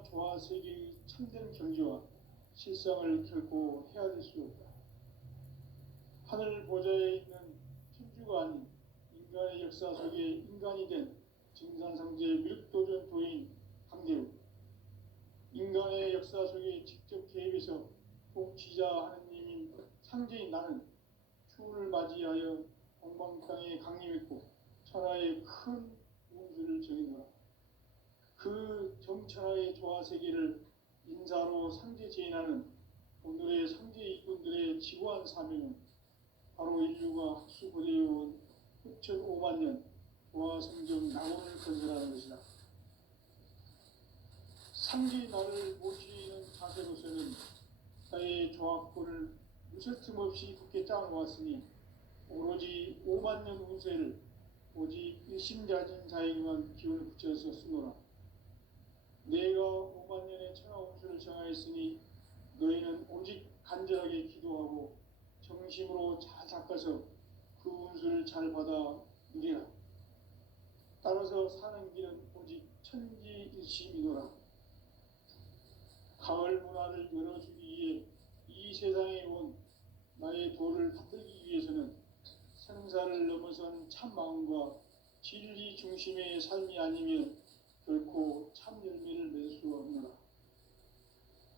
인간과 조화 세계의 참된 경지와 실상을 결코 헤아릴 수 없다. 하늘 보좌에 있는 천주가 아닌 인간의 역사 속에 인간이 된 증산상제 밀도전 도인 강대우, 인간의 역사 속에 직접 개입해서 통치자 하느님인 상제인 나는 추운을 맞이하여 동방땅에 강림했고 천하의 큰 운수를 정해놓아 그 정천하의 조화세계를 인사로 상제제인하는 오늘의 상제 이꾼들의 지고한 사명은 바로 인류가 학수고대해온 6,500만 년 조화성경 낙원을 건설하는 것이다. 상제인 나를 모시는 자세로서는 나의 조합권을 무슨 틈없이 굳게 짜놓았으니 오로지 5만 년 운세를 오직 일심자진 자에게만 기운을 붙여서 쓰노라. 내가 5만 년의 천하 운수를 정하였으니 너희는 오직 간절하게 기도하고 정심으로 잘 닦아서 그 운수를 잘 받아 누리라. 따라서 사는 길은 오직 천지일심이노라. 가을 문화를 열어주기 위해 이 세상에 온 나의 도를 받들기 위해서는 생사를 넘어선 참 마음과 진리 중심의 삶이 아니면 결코 참 열매를 맺을 수 없노라.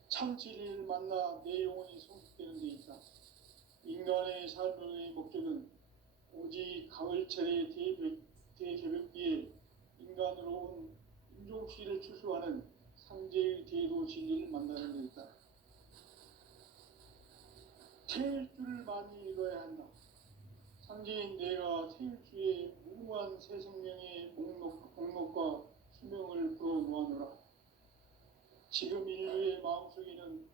참 진리를 만나 내 영혼이 성숙되는 데 있다. 인간의 삶의 목적은 오직 가을철의 대개벽기에 인간으로 온 인종씨를 추수하는 상제의 대도 진리를 만나는 데 있다. 태일 줄을 많이 읽어야 한다. 상제인 내가 태일주의 무궁한 새 생명의 목록과 수명을 불어놓아노라. 지금 인류의 마음속에는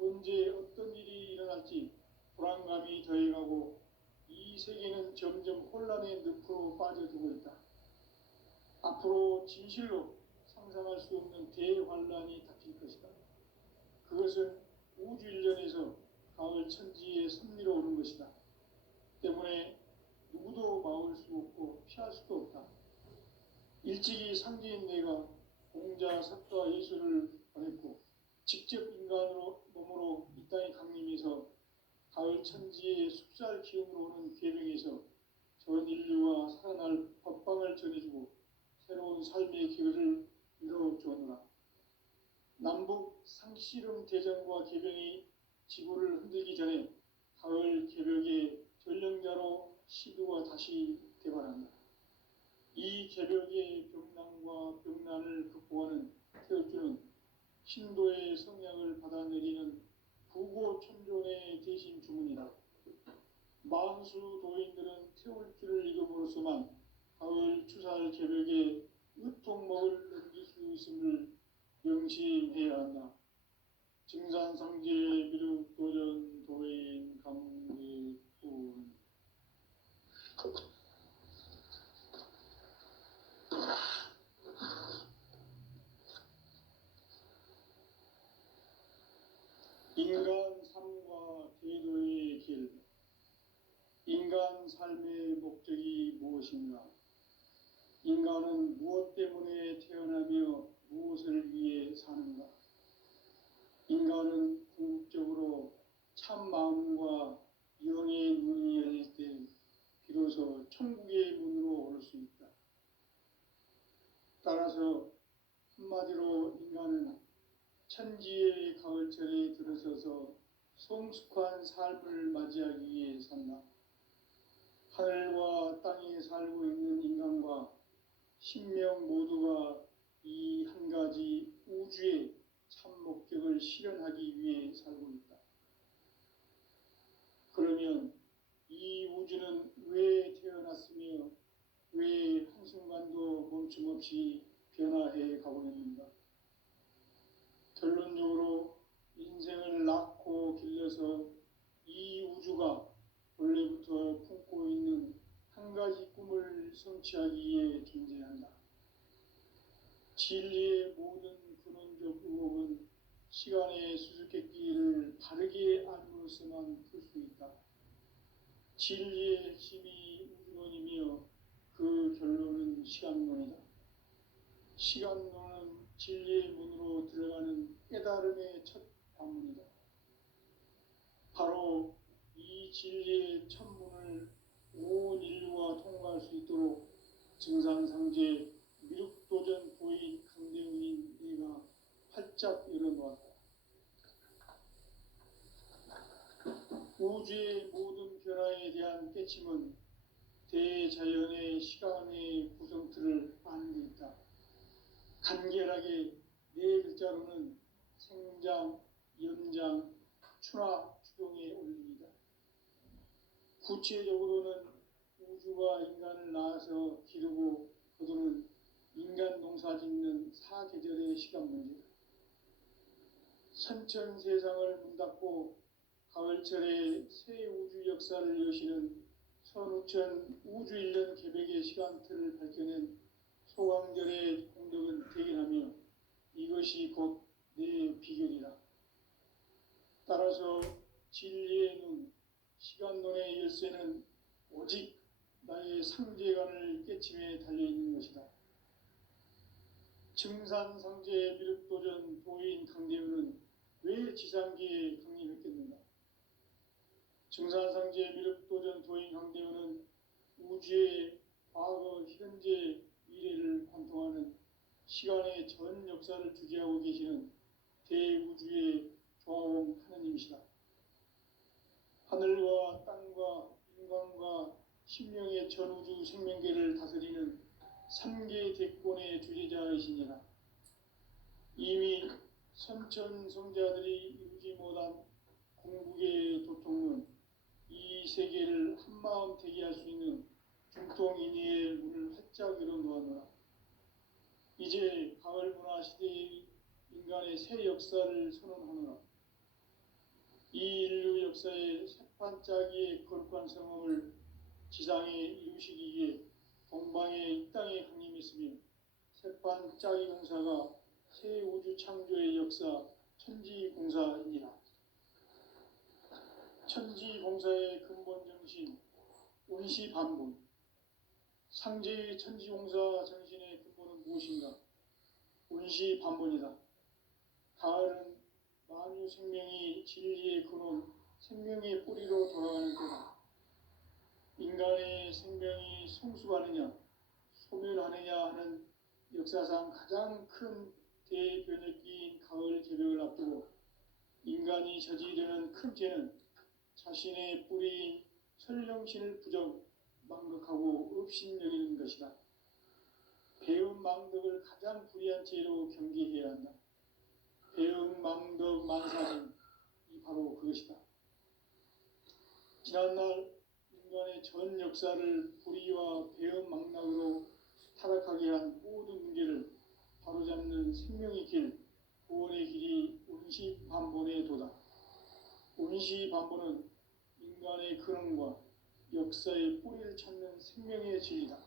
언제 어떤 일이 일어날지 불안감이 더해가고 이 세계는 점점 혼란의 늪으로 빠져들고 있다. 앞으로 진실로 상상할 수 없는 대환란이 닥칠 것이다. 그것은 우주 일련에서 가을 천지의 섭리로 오는 것이다. 때문에 누구도 막을 수 없고 피할 수도 없다. 일찍이 상제인 내가 공자, 석가, 예수를 보냈고 직접 인간으로 몸으로 이 땅에 강림해서 가을 천지의 숲살 기운으로 오는 계명에서 전 인류와 살아날 법방을 전해주고 새로운 삶의 길을 열어주었노라. 남북 상씨름 대전과 개병이 지구를 흔들기 전에 가을 개벽의 전령자로 시드가 다시 대발한다. 이 개벽의 병난과 병난을 극복하는 태울주는 신도의 성약을 받아내리는 부고천존의 대신 주문이다. 만수 도인들은 태울주를 읽음으로써만 가을 추살 개벽에 으통먹을 넘길 수 있음을 명심해야 한다. 증산상제 미륵도전 도인 감리꾼. 인간 삶과 대도의 길. 인간 삶의 목적이 무엇인가? 인간은 무엇 때문에 태어나며 무엇을 위해 사는가? 인간은 궁극적으로 참 마음과 영의 문이 열릴 때 비로소 천국의 문으로 올 수 있다. 따라서 한마디로 인간은 천지의 가을철에 들어서서 성숙한 삶을 맞이하기 위해 산다. 하늘과 땅에 살고 있는 인간과 신명 모두가 이 한 가지 우주의 참 목적을 실현하기 위해 살고 있다. 그러면 이 우주는 왜 태어났으며 왜 한순간도 멈춤없이 변화해 가고 있는가? 결론적으로 인생을 낳고 길러서 이 우주가 원래부터 품고 있는 한 가지 꿈을 성취하기 위해 존재한다. 진리의 모든 근원적 의혹은 시간의 수수께끼를 바르게 알므로서만 풀 수 있다. 진리의 핵심이 우주론이며 그 결론은 시간론이다. 시간론은 진리의 문으로 들어가 깨달음의 첫 관문이다. 바로 이 진리의 천문을 온 인류가 통과할 수 있도록 증산상제 미륵도전 도인 강대훈인 네가 활짝 열어놓았다. 우주의 모든 변화에 대한 깨침은 대자연의 시간의 구성틀을 아는 데 있다. 간결하게 네 글자로는 생장, 연장, 추나 추동의 원리이다. 구체적으로는 우주가 인간을 낳아서 기르고 거두는 인간 농사 짓는 사계절의 시간 문제다. 선천 세상을 문닫고 가을철에 새 우주 역사를 여시는 선우천 우주일년 개백의 시간틀을 밝혀낸 소강절의 공덕은 대견하며 이것이 곧 내 비결이라. 따라서 진리의 눈, 시간론의 열쇠는 오직 나의 상제관을 깨침에 달려있는 것이다. 증산상제 미륵도전 도인 강대훈은 왜 지상기에 강림했겠는가? 증산상제 미륵도전 도인 강대훈은 우주의 과거, 현재, 미래를 관통하는 시간의 전 역사를 주재하고 계시는 대우주의 조화원 하느님이시다. 하늘과 땅과 인간과 심령의 전우주 생명계를 다스리는 삼계 대권의 주재자이시니라. 이미 선천성자들이 이루지 못한 공국의 도통은 이 세계를 한마음 되게 할 수 있는 중통인의의 문을 활짝 열어놓았노라. 이제 가을 문화 시대의 인간의 새 역사를 선언하노라. 이 인류 역사의 새판짜기의 거룩한 성험을 지상에 이루시기에 동방의 이 땅에 강림했으며 새판짜기 공사가 새 우주 창조의 역사 천지공사이니라. 천지공사의 근본 정신 운시반분. 상제의 천지공사 정신의 근본은 무엇인가? 운시반분이다. 가을은 만유 생명이 진리의 근원, 생명의 뿌리로 돌아가는 때다. 인간의 생명이 성숙하느냐, 소멸하느냐 하는 역사상 가장 큰 대변혁기인 가을 개벽을 앞두고 인간이 저지르는 큰 죄는 자신의 뿌리인 설령신을 부정, 망극하고 업신여기는 것이다. 배운 망덕을 가장 불의한 죄로 경계해야 한다. 배운 망덕 만사는 바로 그것이다. 지난날 인간의 전 역사를 불의와 배은 망락으로 타락하게 한 모든 문제를 바로잡는 생명의 길, 구원의 길이 운시반본의 도다. 운시반본은 인간의 근원과 역사의 뿌리를 찾는 생명의 진리다.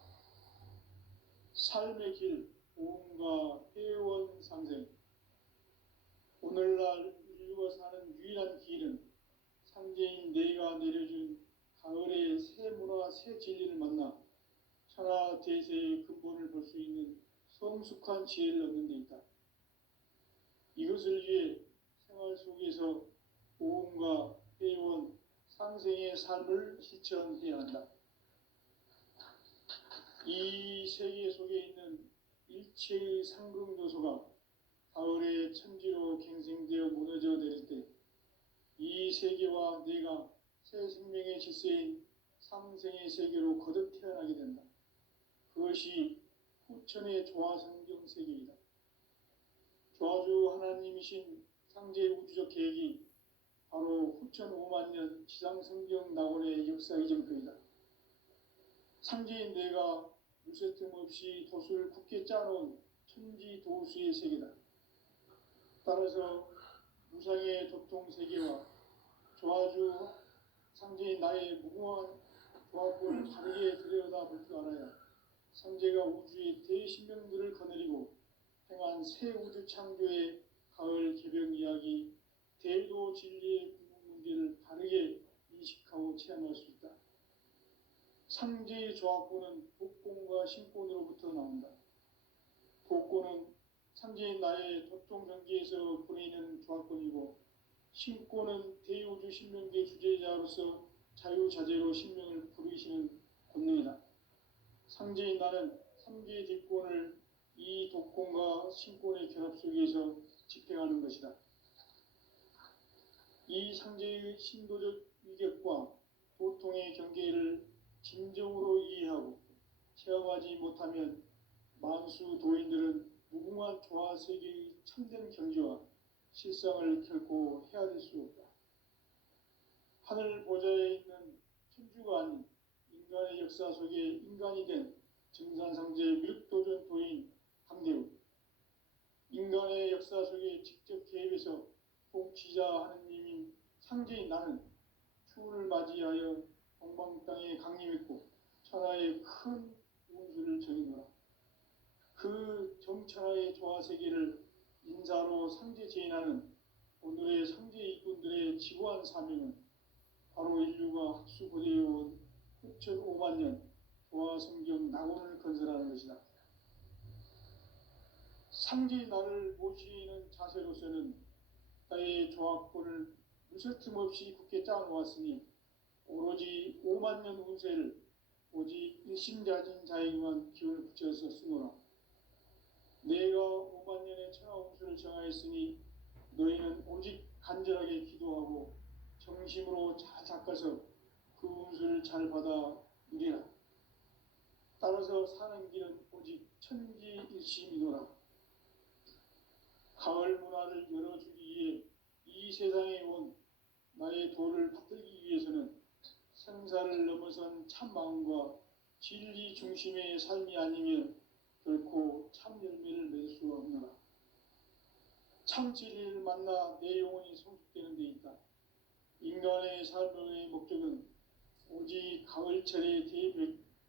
삶의 길, 보험과 회원 상생. 오늘날 인류가 사는 유일한 길은 상제인 내가 내려준 가을의 새 문화, 새 진리를 만나 천하 대세의 근본을 볼 수 있는 성숙한 지혜를 얻는 데 있다. 이것을 위해 생활 속에서 보험과 회원, 상생의 삶을 실천해야 한다. 이 세계 속에 있는 일체의 상극 요소가 가을의 천지로 갱생되어 무너져 내릴 때 이 세계와 내가 새 생명의 질서인 상생의 세계로 거듭 태어나게 된다. 그것이 후천의 조화성경 세계이다. 조화주 하나님이신 상제 우주적 계획이 바로 후천 5만년 지상성경 낙원의 역사 이전표이다. 상제인 내가 무쇠틈 없이 도수를 굳게 짜놓은 천지도수의 세계다. 따라서 무상의 도통 세계와 조화주 상제인 나의 무궁한 조화권을 다르게 들여다볼 줄 알아야 상제가 우주의 대신명들을 거느리고 행한 새 우주 창조의 가을 개벽 이야기, 대도 진리의 궁극 문제를 다르게 인식하고 체험할 수 있다. 상제의 조화권은 복권과 신권으로부터 나온다. 복권은 상제인 나의 도통 경계에서 보내는 조합권이고, 신권은 대우주 신명계 주제자로서 자유자재로 신명을 부르시는 권능이다. 상제인 나는 3개 뒷권을 이 독권과 신권의 결합 속에서 집행하는 것이다. 이 상제의 신도적 위격과 도통의 경계를 진정으로 이해하고 체험하지 못하면 만수 도인들은 무궁한 조화 세계의 참된 경지와 실상을 결코 헤아릴 수 없다. 하늘 보좌에 있는 천주가 아닌 인간의 역사 속에 인간이 된 증산상제 미륵도전 도인 강대우, 인간의 역사 속에 직접 개입해서 통치자 하느님인 상제인 나는 추운을 맞이하여 동방 땅에 강림했고 천하의 큰 운수를 정해놓으라. 그 정천하의 조화세계를 인사로 상제 제인하는 오늘의 상제 이꾼들의 지구한 사명은 바로 인류가 학수고대해온 6,500만 년 조화성경 낙원을 건설하는 것이다. 상제인 나를 모시는 자세로서는 나의 조합권을 무쇠틈 없이 굳게 짜놓았으니 오로지 5만 년 운세를 오직 일심자진 자에게만 기운을 붙여서 쓰노라. 내가 5만 년의 천하 운수를 정하였으니 너희는 오직 간절하게 기도하고 정심으로 잘 닦아서 그 운수를 잘 받아 누리라. 따라서 사는 길은 오직 천지일심이노라. 가을 문화를 열어주기 위해 이 세상에 온 나의 도를 받들기 위해서는 생사를 넘어선 참 마음과 진리 중심의 삶이 아니면 결코 참 열매를 맺을 수가 없노라. 참 진리를 만나 내 영혼이 성숙되는 데 있다. 인간의 삶의 목적은 오직 가을철의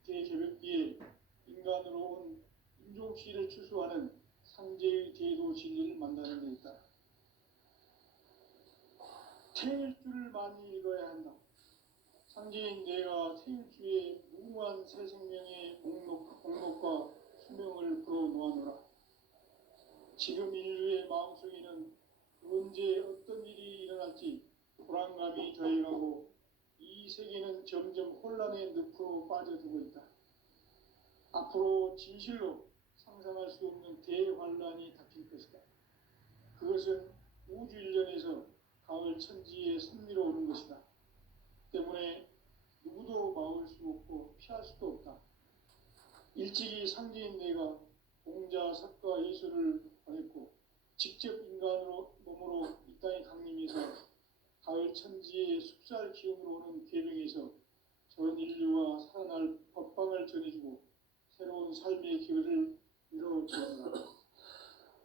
대개벽기에 인간으로 온 인종시를 추수하는 상제의 대도 진리를 만나는 데 있다. 태일주를 많이 읽어야 한다. 상제인 내가 태일주의 무궁한 새 생명의 목록과 수명을 풀어놓아노라. 지금 인류의 마음속에는 언제 어떤 일이 일어날지 불안감이 더해가고 이 세계는 점점 혼란의 늪으로 빠져들고 있다. 앞으로 진실로 상상할 수 없는 대환란이 닥칠 것이다. 그것은 우주 일련에서 가을 천지에 섭리로 오는 것이다. 때문에 누구도 막을 수 없고 피할 수도 없다. 일찍이 상제인 내가 공자, 석가, 예수를 보냈고 직접 인간으로 몸으로 이 땅에 강림해서 가을 천지의 숙살 기운으로 오는 계명에서 전 인류가 살아날 법방을 전해주고 새로운 삶의 기회를 이뤄주었다.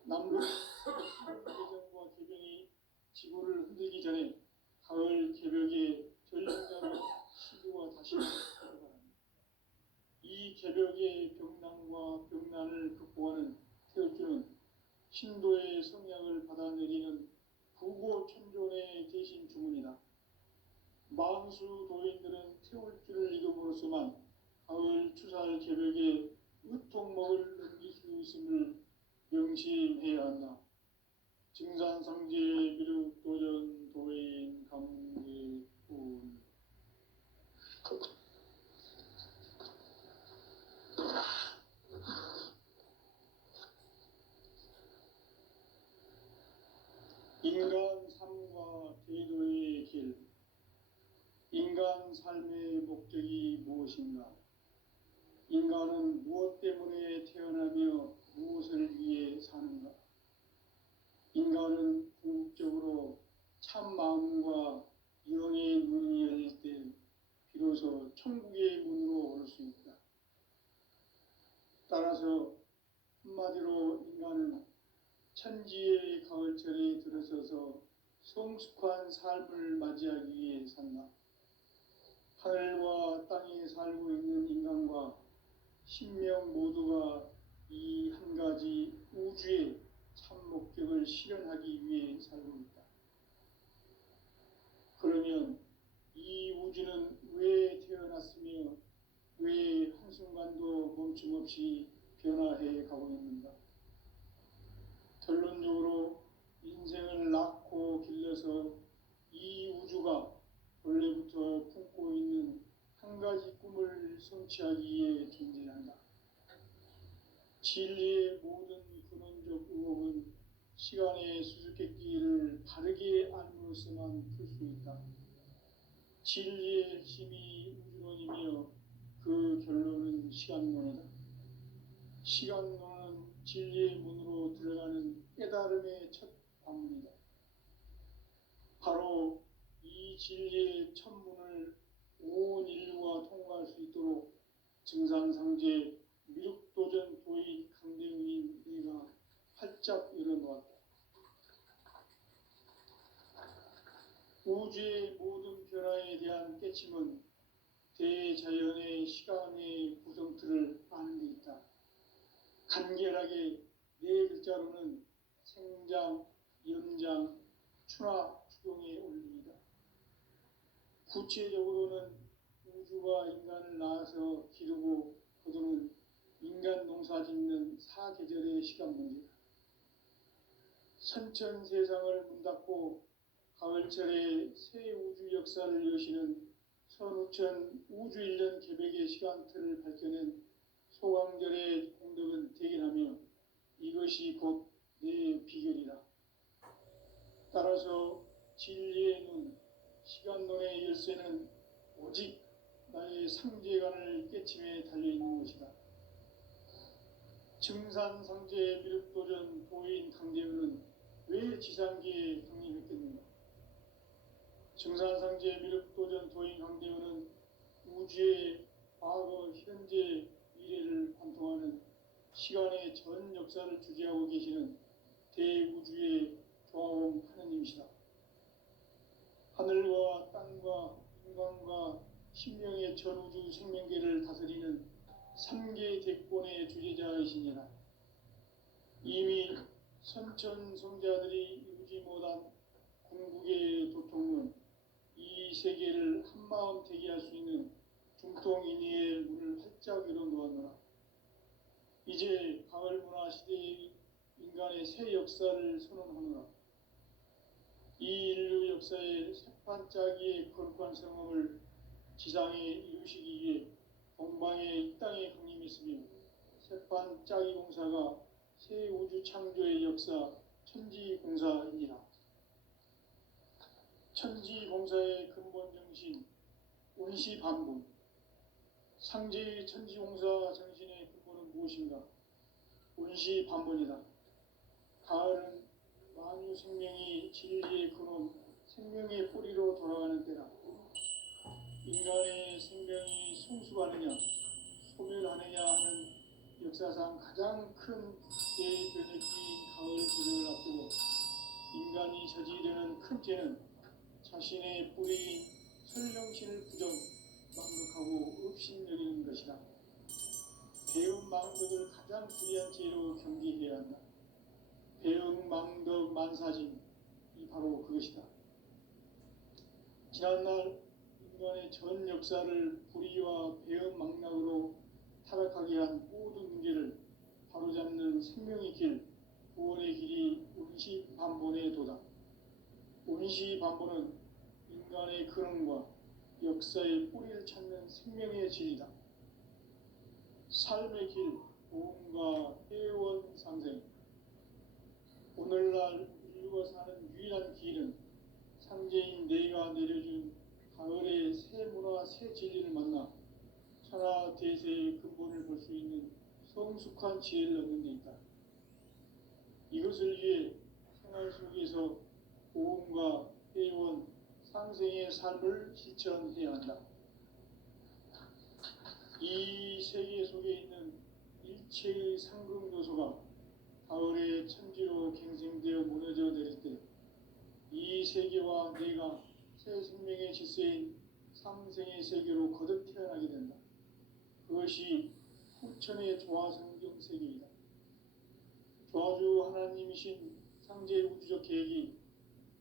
남북 개정과 개병이 지구를 흔들기 전에 가을 개벽의 전령자로 시구가 다시 들어갑니다. 이 개벽의 병난과 병난을 극복하는 태울주는 신도의 성향을 받아내리는 부고천존의 대신 주문이다. 만수 도인들은 태울주를 읽음으로써만 가을 추살 개벽의 의통목을 넘길 수 있음을 명심해야 한다. 증산상제 미륵도전 도인 강대훈. 인간 삶과 제도의 길. 인간 삶의 목적이 무엇인가? 인간은 무엇 때문에 태어나며 무엇을 위해 사는가? 인간은 궁극적으로 참 마음과 영의 문이 열릴 때 비로소 천국의 문으로 올 수 있다. 따라서 한마디로 인간은 천지의 가을철에 들어서서 성숙한 삶을 맞이하기 위해 산다. 하늘과 땅에 살고 있는 인간과 신명 모두가 이 한 가지 우주의 참 목적을 실현하기 위해 살고 있다. 그러면 이 우주는 왜 태어났으며 왜 한순간도 멈춤없이 변화해 가고 있는가? 결론적으로 인생을 낳고 길러서 이 우주가 원래부터 품고 있는 한 가지 꿈을 성취하기 위해 존재한다. 진리의 모든 근원적 의혹은 시간의 수수께끼를 바르게 알므로써만 풀 수 있다. 진리의 핵심이 우주론이며 그 결론은 시간론이다. 시간론은 진리의 문으로 들어가는 깨달음의 첫 관문이다. 바로 이 진리의 첫 문을 온 인류가 통과할 수 있도록 증산상제 미륵도전 도인 강대우인 네가 활짝 열어놓았다. 우주의 모든 변화에 대한 깨침은 대자연의 시간의 구성틀을 아는 데 있다. 간결하게 네 글자로는 생장, 연장, 추나 추동의 원리이다. 구체적으로는 우주가 인간을 낳아서 기르고 거두는 인간 농사 짓는 사계절의 시간 문제다. 선천 세상을 문 닫고 가을철에 새 우주 역사를 여시는 선우천 우주 1년 개백의 시간틀을 밝혀낸 소강절의 공덕은 대견하며 이것이 곧 내 비결이다. 따라서 진리의 눈, 시간론의 열쇠는 오직 나의 상제관을 깨침에 달려있는 것이다. 증산상제 미륵도전 도인 강대우는 왜 지상계에 강림했겠는가? 증산상제 미륵도전 도인 강대우는 우주의 과거, 현재, 미래를 관통하는 시간의 전 역사를 주재하고 계시는 대우주의 조화원 하느님이시다. 하늘과 땅과 인간과 신명의 전우주 생명계를 다스리는 3개 대권의 주재자이시니라. 이미 선천성자들이 이루지 못한 궁극의 도통은 이 세계를 한마음 되게 할 수 있는 중통인의의 문을 활짝 열어놓았노라. 이제 가을 문화 시대의 인간의 새 역사를 선언하노라. 이 인류 역사의 새판짜기의 거룩한 성험을 지상에 이루시기 위해 동방의 이 땅에 강림했으며 새판짜기 공사가 새 우주 창조의 역사 천지공사이니라. 천지공사의 근본 정신 운시반분. 상제의 천지공사 정신의 근본은 무엇인가? 운시반분이다. 가을은 만유 생명이 진리의 근원, 생명의 뿌리로 돌아가는 때다. 인간의 생명이 성숙하느냐, 소멸하느냐 하는 역사상 가장 큰 대변혁기인 가을 계절을 앞두고 인간이 저지르는 큰 죄는 자신의 뿌리인 설령신을 부정, 망덕하고 업신여기는 것이다. 배움 망덕을 가장 불의한 죄로 경계해야 한다. 배움 망덕 만사진, 이 바로 그것이다. 지난날 인간의 전 역사를 불의와 배움 망락으로 타락하게 한 모든 문제를 바로잡는 생명의 길, 구원의 길이 운시반본의 도다. 운시반본은 인간의 근원과 역사의 뿌리를 찾는 생명의 진리다. 삶의 길, 보험과 회원 상생. 오늘날 인류가 사는 유일한 길은 상제인 내가 내려준 가을의 새 문화, 새 진리를 만나 천하 대세의 근본을 볼 수 있는 성숙한 지혜를 얻는 데 있다. 이것을 위해 생활 속에서 보험과 회원, 상생의 삶을 실천해야 한다. 이 세계 속에 있는 일체의 상극 요소가 가을의 천지로 갱생되어 무너져 내릴 때 이 세계와 내가 새 생명의 질서인 상생의 세계로 거듭 태어나게 된다. 그것이 후천의 조화성경 세계이다. 조화주 하나님이신 상제 우주적 계획이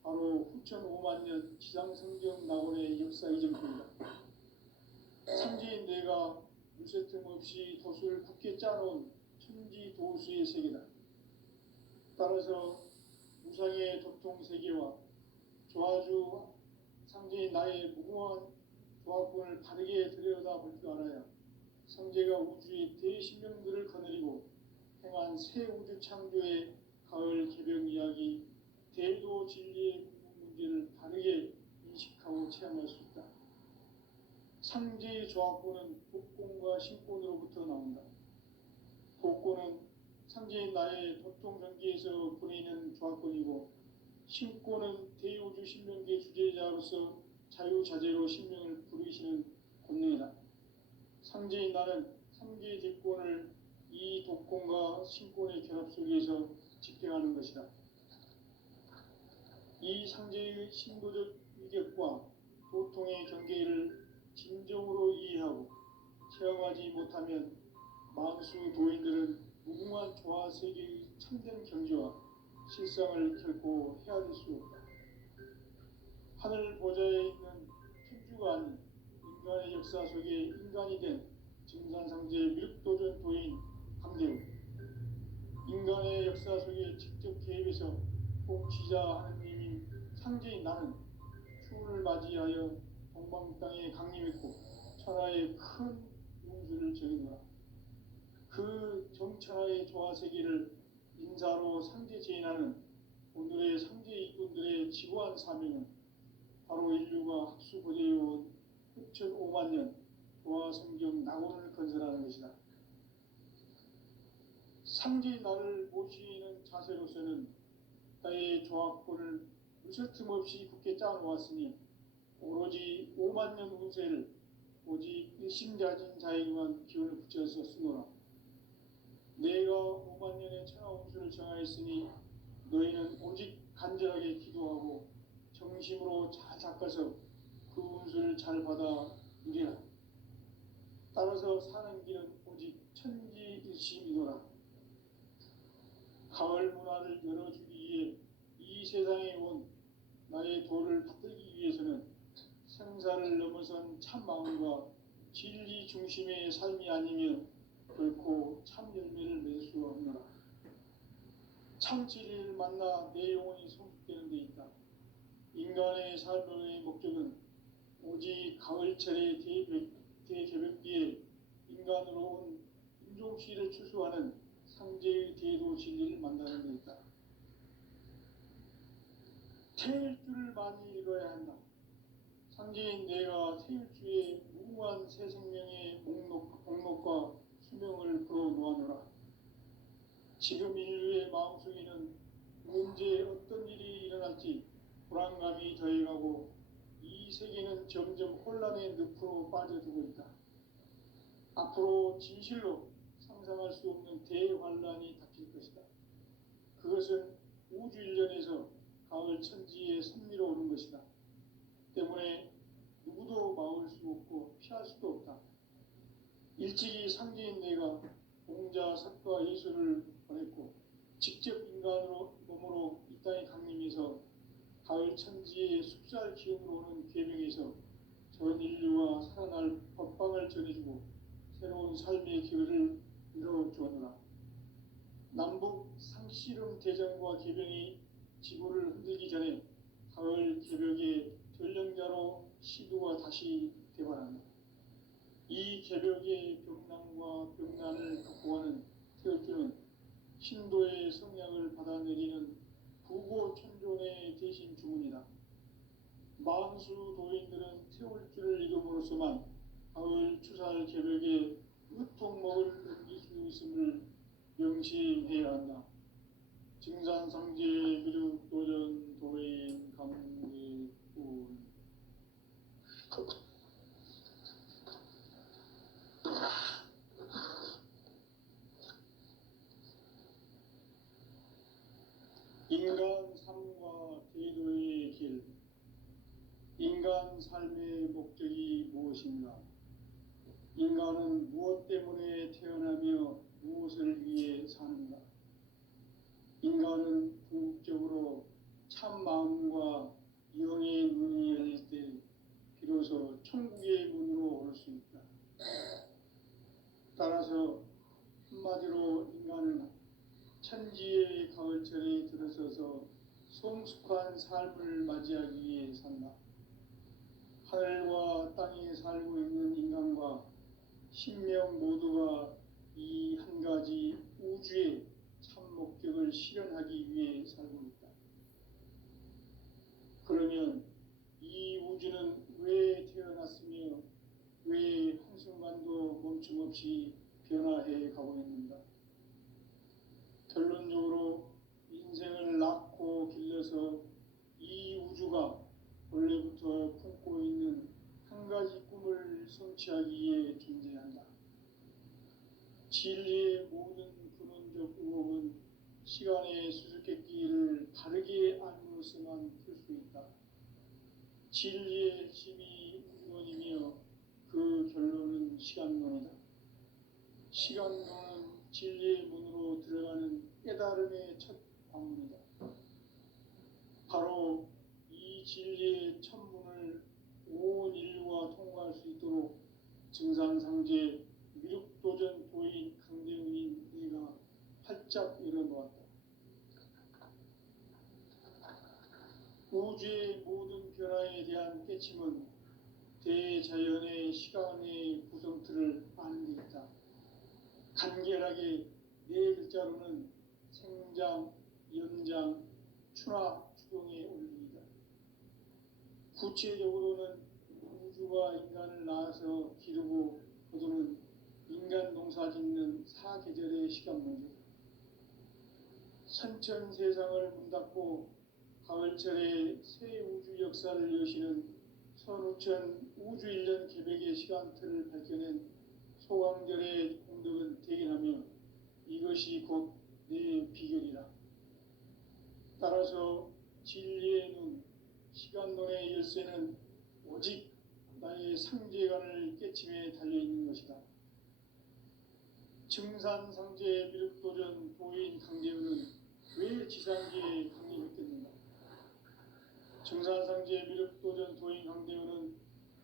바로 후천 5만 년 지상성경 낙원의 역사 이전표이다. 상제인 내가 물새 틈 없이 돛을 굳게 짜놓은 천지 도수의 세계다. 따라서 무상의 도통 세계와 조화주 상제인 나의 무궁한 조합권을 바르게 들여다볼 줄 알아야 성제가 우주의 대신명들을 거느리고 행한 새 우주 창조의 가을 개벽 이야기, 대도 진리의 궁극 문제를 바르게 인식하고 체험할 수 있다. 상제의 조합권은 독권과 신권으로부터 나온다. 독권은 상제인 나의 도통전기에서 보내는 조합권이고, 신권은 대우주 신명계 주제자로서 자유자재로 신명을 부르시는 권능이다. 상제인 나는 상계 대권을 이 독권과 신권의 결합 속에서 집행하는 것이다. 이 상제의 신도적 위격과 도통의 경계를 진정으로 이해하고 체험하지 못하면 만수 도인들은 무궁한 조화 세계의 참된 경지와 실상을 결코 헤아릴 수 없다. 하늘 보좌에 있는 천주가 아닌 인간의 역사 속에 인간이 된 증산상제 미륵도전 도인 강대우, 인간의 역사 속에 직접 개입해서 통치자 하느님인 상제인 나는 추운을 맞이하여 동방 땅에 강림했고 천하의 큰 운수를 정해놓아 그 정천하의 조화세계를 인사로 상제 제인하는 오늘의 상제 이꾼들의 지고한 사명은 바로 인류가 학수고대해온 흡천 5만 년 조화성경 낙원을 건설하는 것이다. 상제인 나를 모시는 자세로서는 나의 조합권을 무설틈 없이 굳게 짜놓았으니 오로지 5만 년 운세를 오직 일심자진 자에게만 기운을 붙여서 쓰노라. 내가 5만 년의 천하 운수를 정하였으니 너희는 오직 간절하게 기도하고 정심으로 잘 닦아서 그 운수를 잘 받아 누리라. 따라서 사는 길은 오직 천지일심이노라. 가을 문화를 열어주기 위해 이 세상에 온 나의 도를 받들기 위해서는 생사를 넘어선 참 마음과 진리 중심의 삶이 아니면 결코 참 열매를 맺을 수 없노라. 참 진리를 만나 내 영혼이 성숙되는 데 있다. 인간의 삶의 목적은 오직 가을철의 대개벽기에 인간으로 온 인종시를 추수하는 상제의 대도 진리를 만나는 데 있다. 태일주를 많이 읽어야 한다. 상제인 내가 태일주의 무궁한 새 생명의 목록과 수명을 풀어놓아노라. 지금 인류의 마음속에는 언제 어떤 일이 일어날지 불안감이 더해가고 이 세계는 점점 혼란의 늪으로 빠져들고 있다. 앞으로 진실로 상상할 수 없는 대환란이 닥칠 것이다. 그것은 우주 일련에서 가을 천지의 섭리로 오는 것이다. 때문에 누구도 막을 수 없고 피할 수도 없다. 일찍이 상제인 내가 공자, 석가, 예수를 보냈고 직접 인간으로 몸으로 이 땅에 강림해서 가을 천지의 숲살 기운으로 오는 계명에서 전 인류와 살아날 법방을 전해주고 새로운 삶의 기회를 이뤄주었노라. 남북 상씨름 대전과 계병이 지구를 흔들기 전에 가을 개벽의 전령자로 시도가 다시 개발한다. 이 개벽의 병난과 병난을 극복하는 태울주는 신도의 성약을 받아내리는 부고천존의 대신 주문이다. 만수 도인들은 태울주를 이름으로서만 가을 추살 개벽의 으통목을 넘길 수 있음을 명심해야 한다. 증산상제 미륵도전 도인 강대군 인간 삶과 대도의 길. 인간 삶의 목적이 무엇인가? 인간은 무엇 때문에 태어나며 무엇을 위해 사는가? 인간은 궁극적으로 참 마음과 영의 문이 열릴 때 비로소 천국의 문으로 올 수 있다. 따라서 한마디로 인간은 천지의 가을철에 들어서서 성숙한 삶을 맞이하기 위해 산다. 하늘과 땅에 살고 있는 인간과 신명 모두가 이 한 가지 우주의 참 목적을 실현하기 위해 살고 있다. 그러면 이 우주는 왜 태어났으며 왜 한순간도 멈춤없이 변화해 가고 있는가? 결론적으로 인생을 낳고 길러서 이 우주가 원래부터 품고 있는 한 가지 꿈을 성취하기 위해 존재한다. 진리의 모든 근원적 의혹은 시간의 수수께끼를 바르게 알므로서만 풀 수 있다. 진리의 핵심이 우주론이며 그 결론은 시간론이다. 시간론은 진리의 문으로 들어가는 깨달음의 첫 관문이다. 바로 이 진리의 천문을 온 인류가 통과할 수 있도록 증산상제 미륵도전 도인 강대훈인 네가 활짝 열어놓았다. 우주의 모든 변화에 대한 깨침은 대자연의 시간의 구성틀을 아는 데 있다. 간결하게 네 글자로는 생장, 연장, 추나 추동의 원리이다. 구체적으로는 우주가 인간을 낳아서 기르고 거두는 인간 농사 짓는 사계절의 시간 문제다. 선천 세상을 문닫고 가을철에 새 우주 역사를 여시는 선우천 우주 1년 계백의 시간틀을 밝혀낸 소강절의 공덕은 대견하며 이것이 곧 내 비결이라. 따라서 진리의 눈, 시간론의 열쇠는 오직 나의 상제관을 깨침에 달려있는 것이다. 증산상제 미륵도전 도인 강대훈은 왜 지상계에 강림했겠는가? 증산상제 미륵도전 도인 강대훈은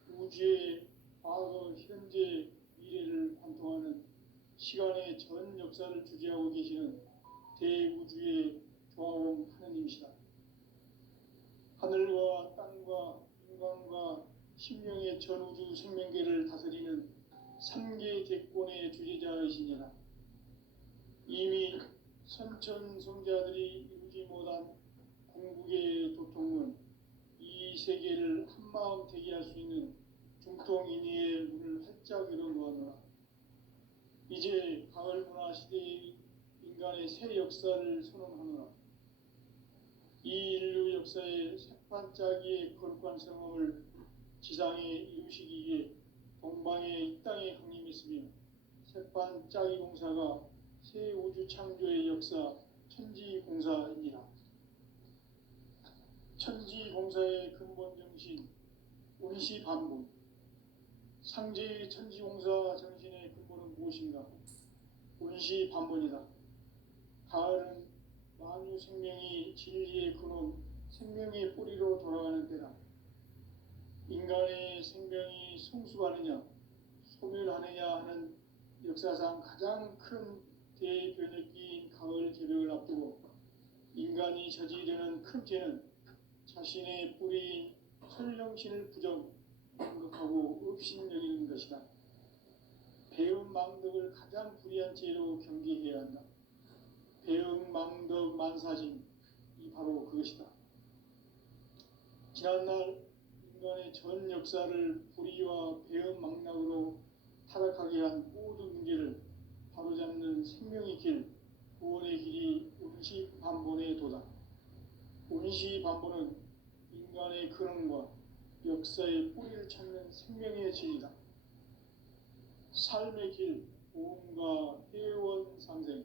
우주의 과거, 현재, 미래를 관통하는 시간의 전 역사를 주재하고 계시는 대우주의 조화원 하느님이시다. 하늘과 땅과 인간과 신명의 전우주 생명계를 다스리는 3계 대권의 주재자이시니라. 이미 선천성자들이 이루지 못한 궁극의 도통은 이 세계를 한마음 되게 할 수 있는 중통인의의 문을 활짝 열어놓았노라. 이제 가을문화 시대의 인간의 새 역사를 선언하노라. 이 인류 역사의 새반짝이의 거룩한 성험을 지상에 이루시기 위해 동방의 이 땅에 강림했으며 새반짝이 공사가 새 우주 창조의 역사 천지공사이니라. 천지공사의 근본 정신 운시반분. 상제의 천지공사 정신의 근본은 무엇인가? 운시반분이다. 가을은 만유 생명이 진리의 근원, 생명의 뿌리로 돌아가는 때다. 인간의 생명이 성숙하느냐, 소멸하느냐 하는 역사상 가장 큰 대변혁기인 가을 개벽을 앞두고 인간이 저지르는 큰 죄는 자신의 뿌리인 설령신을 부정하고 업신여기는 것이다. 배움 망덕을 가장 불의한 죄로 경계해야 한다. 배움 망덕 만사짐이 바로 그것이다. 지난날 인간의 전 역사를 불의와 배움 망락으로 타락하게 한 모든 문제를 바로잡는 생명의 길, 구원의 길이 운시반본의 도다. 운시반본은 인간의 근원과 역사의 뿌리를 찾는 생명의 진리다. 삶의 길, 보험과 회원 상생.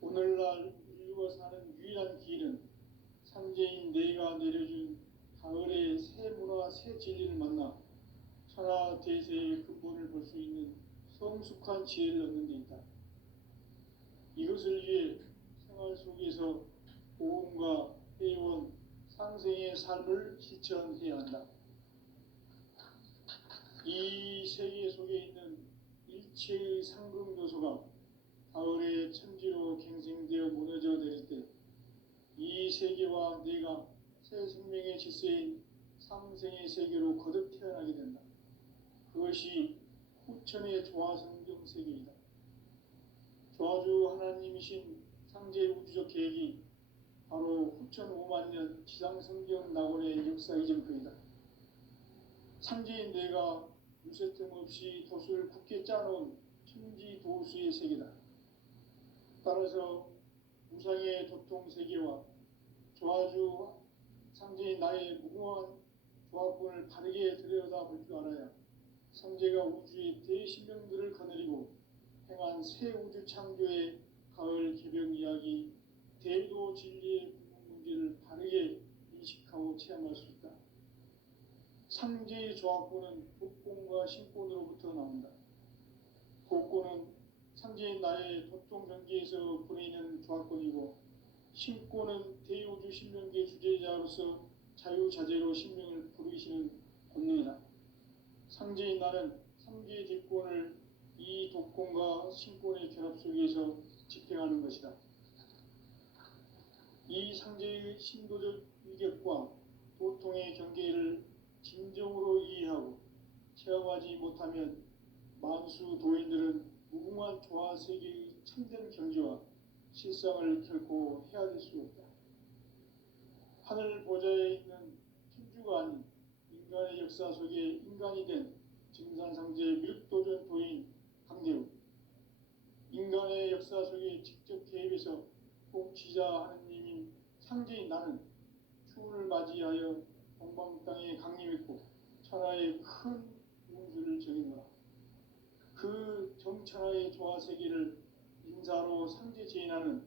오늘날 인류가 사는 유일한 길은 상제인 내가 내려준 가을의 새 문화, 새 진리를 만나 천하 대세의 근본을 볼 수 있는 성숙한 지혜를 얻는 데 있다. 이것을 위해 생활 속에서 보험과 회원, 상생의 삶을 실천해야 한다. 이 세계 속에 있는 일체의 상급 요소가 가을의 천지로 갱생되어 무너져 내릴 때 이 세계와 내가 새 생명의 질서인 상생의 세계로 거듭 태어나게 된다. 그것이 후천의 조화성경 세계이다. 조화주 하나님이신 상제 우주적 계획이 바로 후천 5만 년 지상성경 낙원의 역사 이전표이다. 상제인 내가 유세틈 없이 돛을 굳게 짜놓은 천지 도수의 세계다. 따라서 우상의 도통 세계와 조화주 상제인 나의 무궁한 조합군을 바르게 들여다볼 줄 알아야 상제가 우주의 대신명들을 거느리고 행한 새 우주 창조의 가을 개벽 이야기, 대도 진리의 궁극 문제를 바르게 인식하고 체험할 수 있다. 상제의 조합군은 독공과 신권으로부터 나온다. 독권은 상제인 나의 도통 경계에서 보내는 조합권이고, 신권은 대우주 신명계 주제자로서 자유자재로 신명을 부르시는 권능이다. 상제인 나는 상제의 대권을 이 독권과 신권의 결합 속에서 집행하는 것이다. 이 상제의 신도적 위격과 도통의 경계를 진정으로 이해하고 체험하지 못하면 만수 도인들은 무궁한 조화 세계의 참된 경지와 실상을 결코 헤아릴 수 없다. 하늘 보좌에 있는 천주가 아닌 인간의 역사 속에 인간이 된 증산상제의 미륵도전 도인 강대우, 인간의 역사 속에 직접 개입해서 통치자 하느님인 상제인 나는 추운을 맞이하여 동방 땅에 강림했고 천하의 큰 운수를 정해노라. 그 정천하의 조화 세계를 인사로 상제 제인하는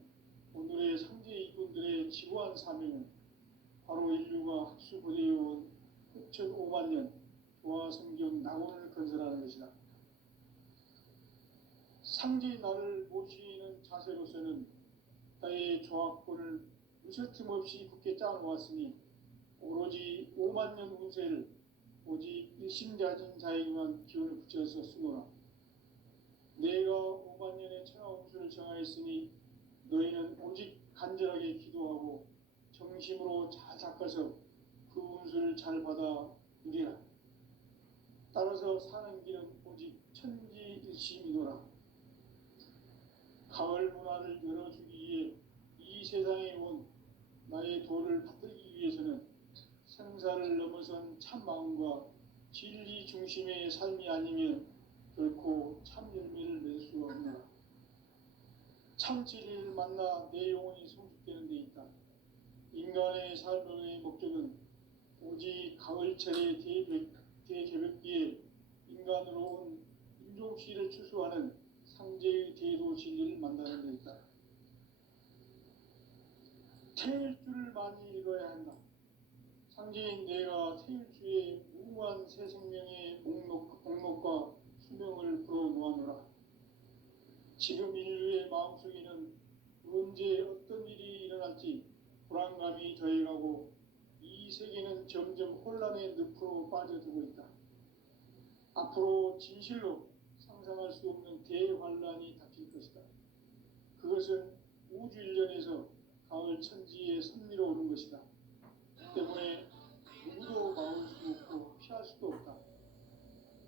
오늘의 상제 이군들의 지구한 사명은 바로 인류가 학수부대해온 후천 5만 년 조화 성경 낙원을 건설하는 것이다. 상제인 나를 모시는 자세로서는 나의 조합권을 무쇠틈 없이 굳게 짜놓았으니 오로지 5만 년 운세를 오직 일심자진 자에게만 기운을 붙여서 쓰노라. 내가 5만 년의 천하 운수를 정하였으니 너희는 오직 간절하게 기도하고 정심으로 잘 닦아서 그 운수를 잘 받아 누리라. 따라서 사는 길은 오직 천지일심이노라. 가을 문화를 열어주기 위해 이 세상에 온 나의 도를 받들기 위해서는 생사를 넘어선 참 마음과 진리 중심의 삶이 아니면 결코 참 열매를 낼 수 없노라. 참 진리를 만나 내 영혼이 성숙되는 데 있다. 인간의 삶의 목적은 오직 가을철의 대개벽기에 인간으로 온 인종시를 추수하는 상제의 대도 진리를 만나는 데 있다. 태일주를 많이 읽어야 한다. 상제인 내가 태일주의 무궁한 새 생명의 목록과 수명을 불어놓아노라. 지금 인류의 마음속에는 언제 어떤 일이 일어날지 불안감이 더해가고 이 세계는 점점 혼란의 늪으로 빠져들고 있다. 앞으로 진실로 상상할 수 없는 대환란이 닥칠 것이다. 그것은 우주 일련에서 가을 천지에 선미로 오는 것이다. 때문에 누구도 막을 수 없고 피할 수도 없다.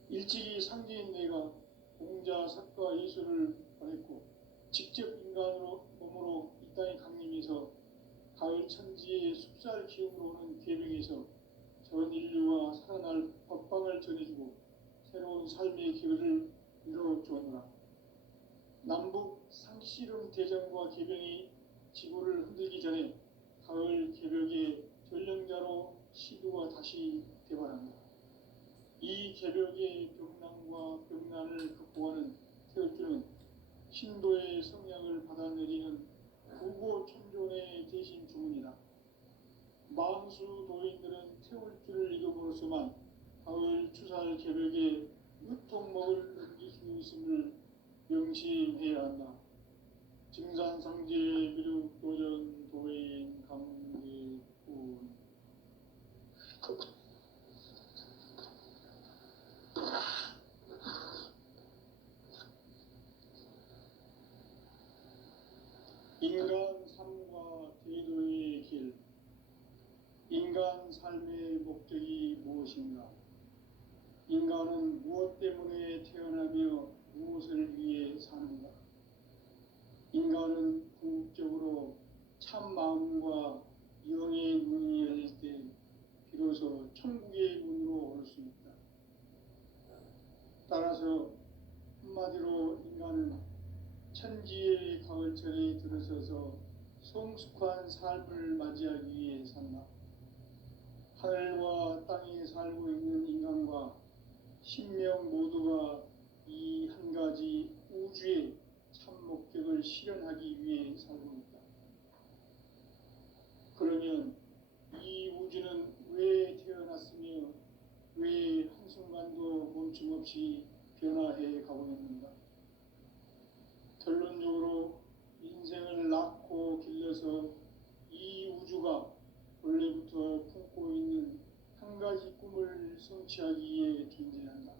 일찍이 상제인 내가 공자, 석가, 예수를 보냈고 직접 인간으로 몸으로 이 땅에 강림해서 가을 천지의 숲살 기운으로 오는 계명에서 전 인류와 살아날 법방을 전해주고 새로운 삶의 기회를 이뤄주었노라. 남북 상씨름 대전과 개병이 지구를 흔들기 전에 가을 개벽의 전령자로 시두가 다시 대발한다. 이 개벽의 병난과 병난을 극복하는 태울주는 신도의 성향을 받아내리는 구고천존의 대신 주문이다. 만수 도인들은 태울주를 읽음으로써만 가을 추살 개벽에 유통목을 넘길 수 있음을 명심해야 한다. 증산상제 미륵도전 도인 강대군 인간 삶의 목적이 무엇인가? 인간은 무엇 때문에 태어나며 무엇을 위해 사는가? 인간은 궁극적으로 참 마음과 영의 문이 열릴 때 비로소 천국의 문으로 올 수 있다. 따라서 한마디로 인간은 천지의 가을철에 들어서서 성숙한 삶을 맞이하기 위해 산다. 하늘과 땅에 살고 있는 인간과 신명 모두가 이 한 가지 우주의 참 목적을 실현하기 위해 살고 있다. 그러면 이 우주는 왜 태어났으며 왜 한순간도 멈춤없이 변화해 가고 있는가? 결론적으로 인생을 낳고 길러서 이 우주가 원래부터 품고 있는 한 가지 꿈을 성취하기 위해 존재한다.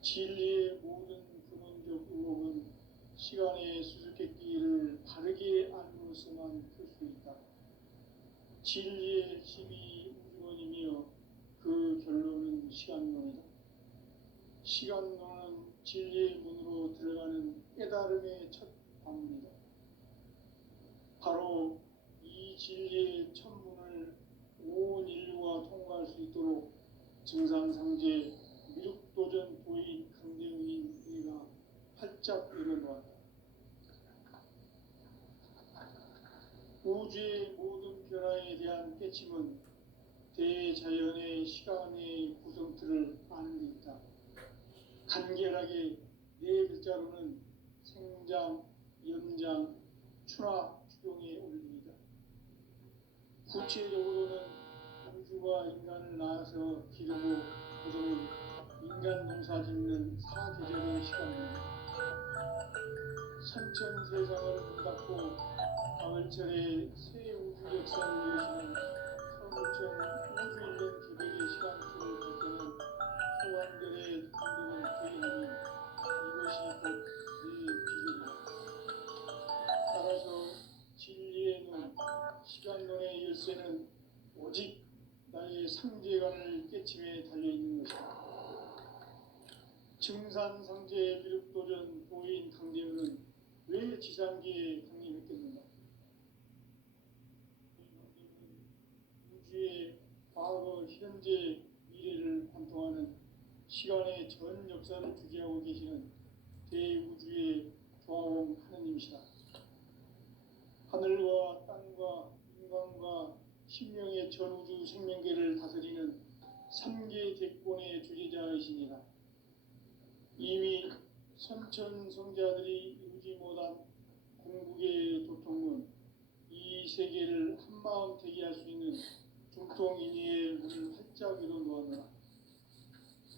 진리의 모든 근원적 의혹은 시간의 수수께끼를 바르게 알므로서만 풀 수 있다. 진리의 핵심이 우주론이며 그 결론은 시간론이다. 시간론은 진리의 문으로 들어가는 깨달음의 첫 관문이다. 바로 이 진리의 첫 문을 온 인류가 통과할 수 있도록 증산상제 미륵도전 도인 강대훈인 이가 활짝 열어놓았다. 우주의 모든 변화에 대한 깨침은 대자연의 시간의 구성틀을 아는 데 있다. 간결하게 네 글자로는 생장, 연장, 추락, 추경의 원리이다. 구체적으로는 우주가 인간을 낳아서 기르고 고정은 인간 농사 짓는 사계절의 시간입니다. 선천세상을 문닫고 가을철에 새 우주 역사를 여시는 서구천 우주일년 기백의 시간틀을 벗겨낸 소환들의 감동을 대하니 이것이 곧 내 비전이다. 따라서 진리의 눈, 시간론의 열쇠는 오직 나의 상제관을 깨침에 달려있는 것이다. 증산상제 미륵도전 도인 강대훈은 왜 지상계에 강림했겠는가? 우주의 과거, 현재, 미래를 관통하는 시간의 전 역사를 주재하고 계시는 대우주의 조화원 하느님이시다. 하늘과 땅과 인간과 신명의 전우주 생명계를 다스리는 삼계 대권의 주재자이시니라. 이미 선천성자들이 이루지 못한 궁극의 도통은 이 세계를 한마음 되게 할 수 있는 중통인의의 문을 활짝 열어놓았노라.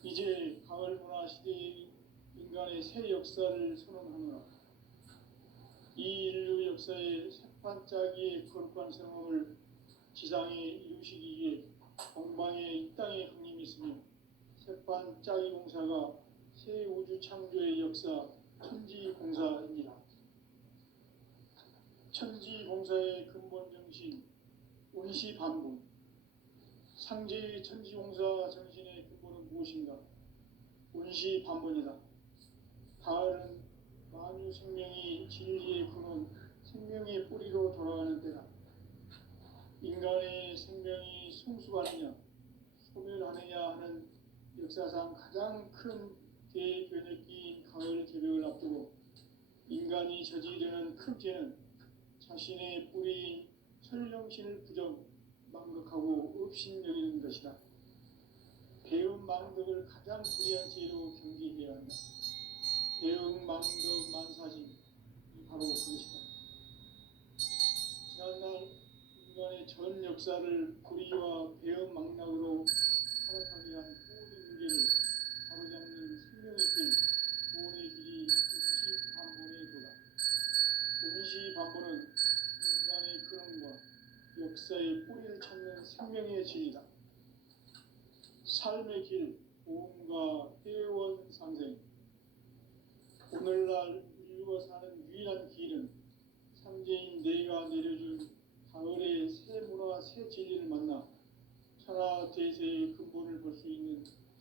이제 가을 문화 시대의 인간의 새 역사를 선언하노라. 이 인류 역사의 새반짝이의 거룩한 성업을 지상에 이루시기 위해 동방에 이 땅에 강림했으며 새반짝이 공사가 새 우주 창조의 역사 천지공사입니다. 천지공사의 근본 정신 운시반분. 상제의 천지공사 정신의 근본은 무엇인가? 운시반분이다. 가을은 만유 생명이 진리의 근원, 생명의 뿌리로 돌아가는 때다. 인간의 생명이 성숙하느냐, 소멸하느냐 하는 역사상 가장 큰 대변혁기인 가을 개벽을 앞두고 인간이 저지르는 큰 죄는 자신의 뿌리인 천령신을 부정, 망극하고 업신여기는 것이다. 배움 망덕을 가장 불의한 죄로 경계해야 한다. 배움 망덕 만사진, 바로 그것이다. 지난날 인간의 전 역사를 불의와 배움 망락으로 타락하게 한 모든 문제를 바로잡는 생명의 길, 구원의 길이 운시반본의 도다. 운시반본은 인간의 근원과 역사의 뿌리를 찾는 생명의 진리다. 삶의 길, 보험과 회원 상생. 오늘날 인류가 사는 유일한 길은 삼재인 내가 내려준 가을의 새 문화